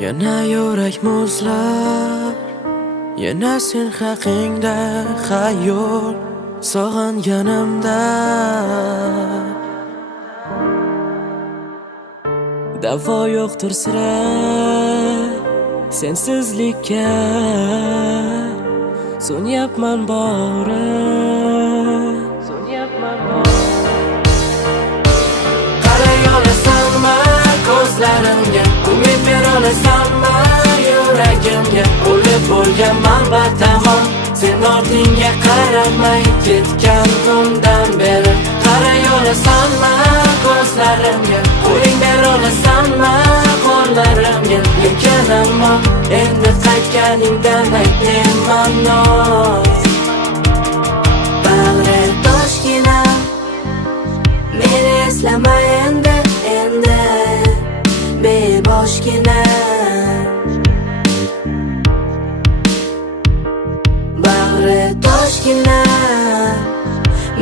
Yana yurak muzlar, yana sen haqingda xayol sog'inganimda davo yo'qdir sira sensizlikka so'nyapman bori qaray olasanmi ko'zlarimga umid bera olasanmi yuragimga o'lib bo'lganman batamom sen ortingga qaramay ketgan kundan beri qaray olasanmi ko'zlarimga qo'ling bera olasanmi qo'llarimga lekin ammo endi qaytganingdan aytmayman noz bag'ri toshgina meni eslama endi beboshgina bag'ri toshgina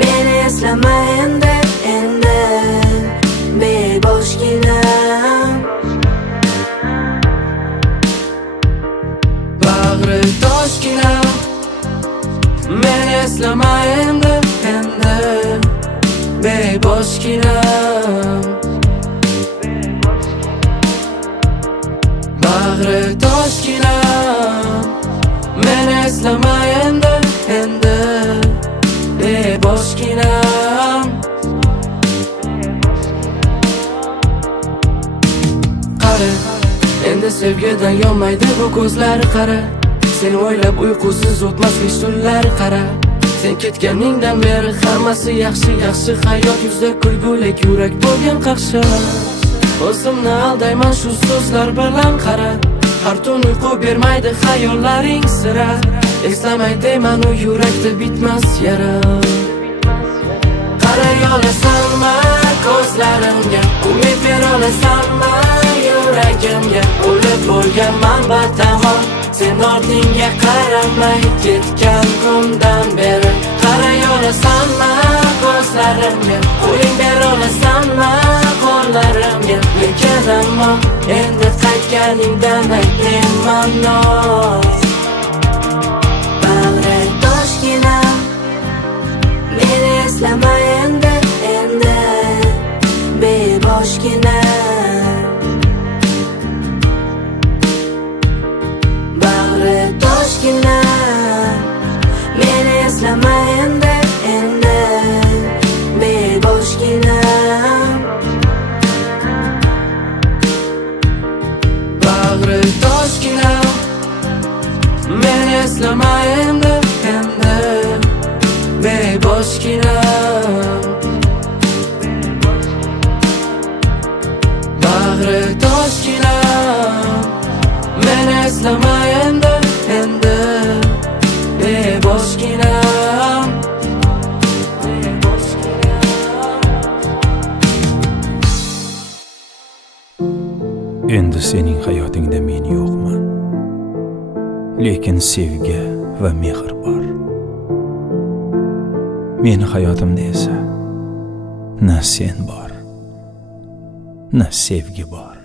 meni eslama endi beboshgina bag'ri toshgina meni eslama endi beboshgina bag'ri toshgina meni eslama endi beboshgina qara endi sevgidan yonmaydi bu ko'zlar qara seni o'ylab uyqusiz o'tmas hech tunlar qara sen ketganingdan beri hammasi yaxshi hayot yuzda kulgulik yurak bo'lgan qaqshab o'zimni aldayman shu so'zlar bilan qara har tun uyqu bermaydi xayollaring sira eslamay deyman u yurakda bitmas yara qaray olasanmi ko'zlarimga umid bera olasanmi yuragimga o'lib bo'lganman batamom sen ortingga qaramay ketgan kundan beri qaray olasanmi ko'zlarimga qo'ling bera olasanmi qo'llarimga lekin ammo endi qaytganingdan aytmayman noz bag'ri toshgina meni eslama endi beboshgina bag'ri toshgina meni eslama endi beboshgina bag'ri toshgina meni eslama endi beboshgina bag'ri toshgina meni eslama endi beboshgina endi sening hayotingda men yo'qman lekin sevgi va mehr bor meni hayotimda esa na sen bor na sevgi bor